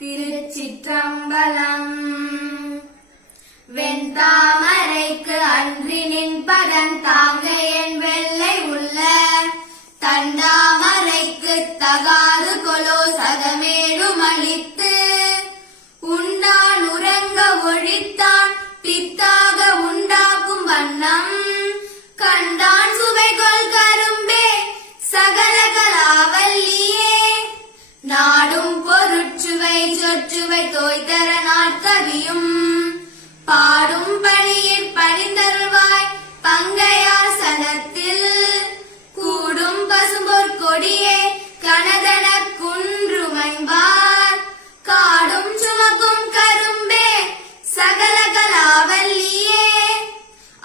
திருச்சிற்றம்பலம். வெண்தாமரைக்கு அன்றினின் பதன் தாங்க என் வெள்ளை உள்ள தண்டாமரைக்கு தகாது கொலோ சதமேடும் அளித்து உண்டான் உறங்க ஒழித்தான் பித்தாக உண்டாக்கும் வண்ணம் கண்டான் சுவைகொள் கரும்பே சகல கலாவல்லியே நாடும் பொருட்சுவை சொற்றுவை தோய்தர நாட்கவியும் பாடும் பணியில் பணிந்தருள்வாய் பங்கையாசனத்தில் கூடும் பசும்பொற் கொடியே கனதன குன்றுமண்பார் காடும் சுமக்கும் கரும்பே சகல கலாவல்லியே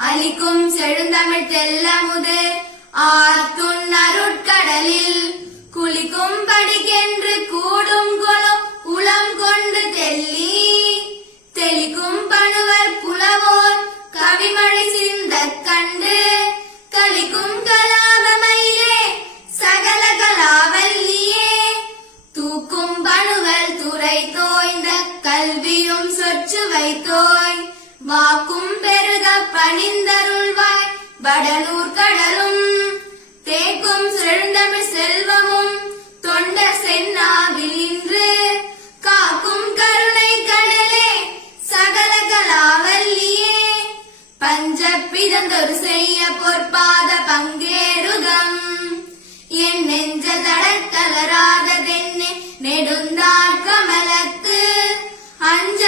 அளிக்கும் செழுந்தமிழ் தெல்லமுது ஆத்துன் அருட்கடலில் குளிக்கும் படிக்கென்று கூடும் கொலோ உளம் கொண்டு தெளிக்கும் பணுவர் புலவோர் கவிமழை சிந்த கண்டு கலிக்கும் கலாபமயிலே சகல கலாவல்லியே தூக்கும் பணுவல் துறை தோய்ந்த கல்வியும் சொற்றுவை தோய் வாக்கும் பெருக பணிந்தருள்வாய் வடலூர் கடலும் தேக்கும் செழுந்தமிழ் செல்வமும் தொண்ட சென்னாவில் இன்று காக்கும் கருணை கடலே சகல கலாவல்லியே பஞ்ச பிதந்தொரு செய்ய பொற்பாத பங்கேருகம் என் நெஞ்சல் அடக்கலராததென்னே நெடுந்தாள் கமலத்து அஞ்ச